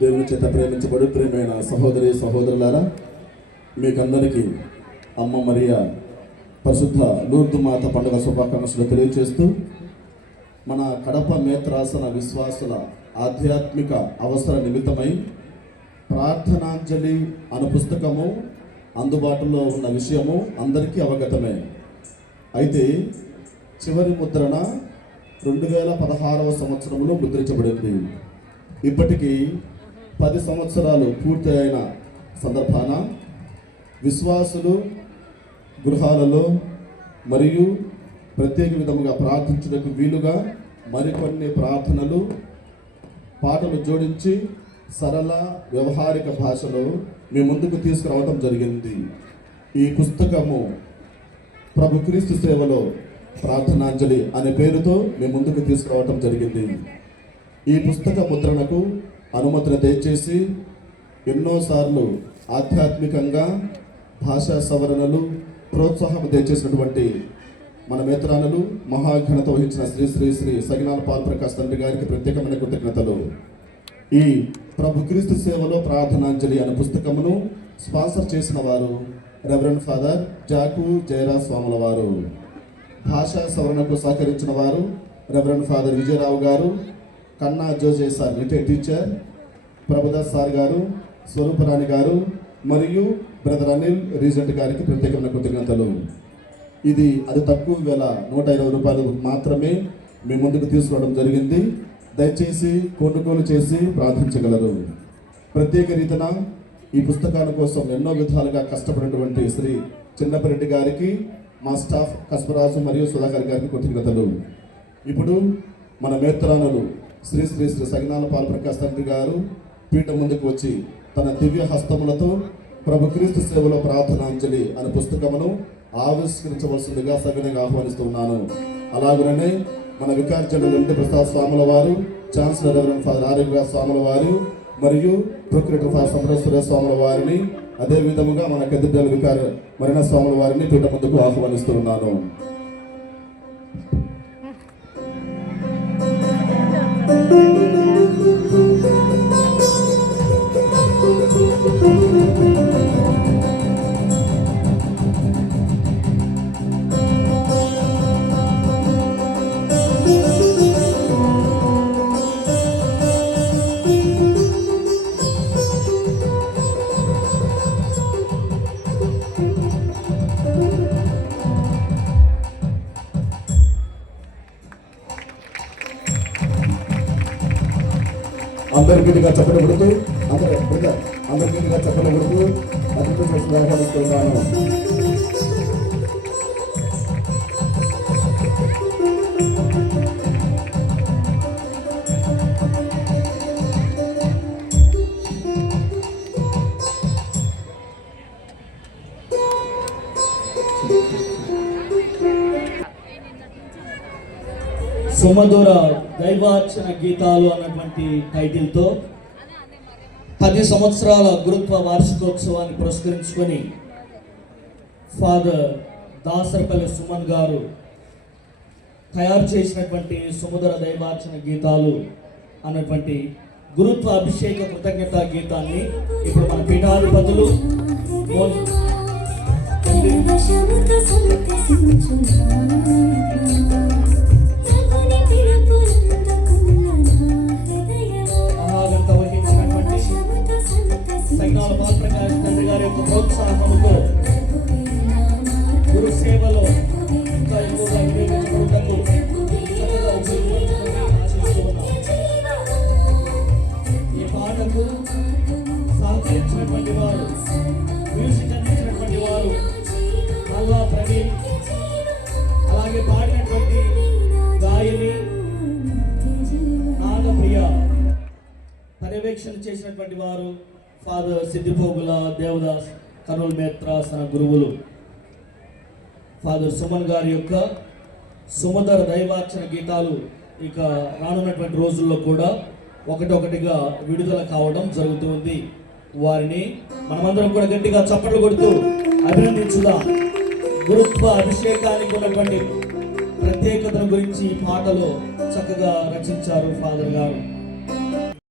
దేవుని చేత ప్రేమించబడి ప్రేమైన సహోదరి సహోదరులారా మీకందరికీ అమ్మ మరియా పరిశుద్ధ లూర్దు మాత పండుగ శుభాకాంక్షలు తెలియజేస్తూ మన కడప మేత్రాసన విశ్వాసుల ఆధ్యాత్మిక అవసర నిమిత్తమై ప్రార్థనాంజలి అను పుస్తకము అందుబాటులో ఉన్న విషయము అందరికీ అవగతమే. అయితే చివరి ముద్రణ రెండు వేల పదహారవ సంవత్సరంలో ముద్రించబడింది. ఇప్పటికీ పది సంవత్సరాలు పూర్తి అయిన సందర్భాన విశ్వాసులు గృహాలలో మరియు ప్రత్యేక విధముగా ప్రార్థించడానికి వీలుగా మరికొన్ని ప్రార్థనలు పాటలు జోడించి సరళ వ్యవహారిక భాషలో మీ ముందుకు తీసుకురావడం జరిగింది. ఈ పుస్తకము ప్రభు క్రీస్తు సేవలో ప్రార్థనాంజలి అనే పేరుతో మీ ముందుకు తీసుకురావడం జరిగింది. ఈ పుస్తక ముద్రణకు అనుమతిని దయచేసి ఎన్నోసార్లు ఆధ్యాత్మికంగా భాషా సవరణలు ప్రోత్సాహం దయచేసినటువంటి మన మిత్రానులు మహాఘనత వహించిన శ్రీ శ్రీ శ్రీ సగినాల పాల్ప్రకాశ్ తండ్రి గారికి ప్రత్యేకమైన కృతజ్ఞతలు. ఈ ప్రభు క్రీస్తు సేవలో ప్రార్థనాంజలి అనే పుస్తకమును స్పాన్సర్ చేసిన వారు రెవరెండ్ ఫాదర్ జాకు జయరా స్వాముల వారు. భాషా సవరణకు సహకరించిన వారు రెవరెండ్ ఫాదర్ విజయరావు గారు కన్నా Joje sir retire teacher Prabhudas sir garu Swaruparani garu మరియు బ్రదర్ అనిల్ రీజెంట్ గారికి ప్రత్యేకమైన కృతజ్ఞతలు. ఇది అది తక్కువ వేల నూట ఇరవై రూపాయలు మాత్రమే మీ ముందుకు తీసుకురావడం జరిగింది. దయచేసి కొనుగోలు చేసి ప్రార్థించగలరు. ప్రత్యేక రీతిన ఈ పుస్తకాల కోసం ఎన్నో విధాలుగా కష్టపడినటువంటి శ్రీ చిన్నపరెడ్డి గారికి మా స్టాఫ్ కస్పరాజు మరియు సుధాకర్ గారికి కృతజ్ఞతలు. ఇప్పుడు మన మేత్రానులు శ్రీ శ్రీ శ్రీ సగినాల పాల ప్రకాశ్ తండ్రి గారు పీఠ ముందుకు వచ్చి తన దివ్య హస్తములతో ప్రభు క్రీస్తు సేవలో ప్రార్థనాంజలి అనే పుస్తకమును ఆవిష్కరించవలసిందిగా సవినయంగా ఆహ్వానిస్తున్నాను అలాగనే మన వికార్ జనరల్ ప్రసాద్ స్వాముల వారు ఛాన్సలర్ రెవరెంట్ ఫాదర్ ఆరోగ్య స్వాముల వారు మరియు ప్రొక్యురేటర్ ఫాదర్ సంబరేశ్వర స్వాముల వారిని అదే విధముగా మన కెదిడ్డల వికార్ మరణ స్వాముల వారిని పీఠ ముందుకు ఆహ్వానిస్తున్నాను అందరి గట్టిగా చెప్పలు కొడుతూ అందరి బ్రదర్ అందరి గట్టిగా చెప్పలు కొడుతూ అతిథి సుమధుర దైవార్చన గీతాలు అన్నటువంటి టైటిల్తో పది సంవత్సరాల గురుత్వ వార్షికోత్సవాన్ని పురస్కరించుకొని ఫాదర్ దాసరపల్లి సుమన్ గారు తయారు చేసినటువంటి సుమధుర దైవార్చన గీతాలు అన్నటువంటి గురుత్వ అభిషేక కృతజ్ఞత గీతాన్ని ఇప్పుడు మన పీఠాధిపతులు మోన్- ప్రోత్సాహముతో గురు సేవలో ఇంకా ఎక్కువగా వినియోగించుకుంటూ చక్కగా ఉపయోగపడుతుందని ఆశిస్తూ ఈ పాటకు సహకరించినటువంటి వారు మ్యూజిక్ అందించినటువంటి వారు మల్లా ప్రవీణ్ అలాగే పాడినటువంటి గాయని నాగప్రియ పర్యవేక్షణ చేసినటువంటి వారు ఫాదర్ సిద్ధిపోగుల దేవదాస్ కర్నూలు మేత్రాసన గురువులు ఫాదర్ సుమన్ గారి యొక్క సుమధర దైవార్చన గీతాలు ఇక రానున్నటువంటి రోజుల్లో కూడా ఒకటొకటిగా విడుదల కావడం జరుగుతుంది వారిని మనమందరం కూడా గట్టిగా చప్పట్లు కొడుతూ అభినందించుదాం. గురుత్వ అభిషేకానికి ఉన్నటువంటి ప్రత్యేకతను గురించి ఈ పాటలో చక్కగా రచించారు ఫాదర్ గారు.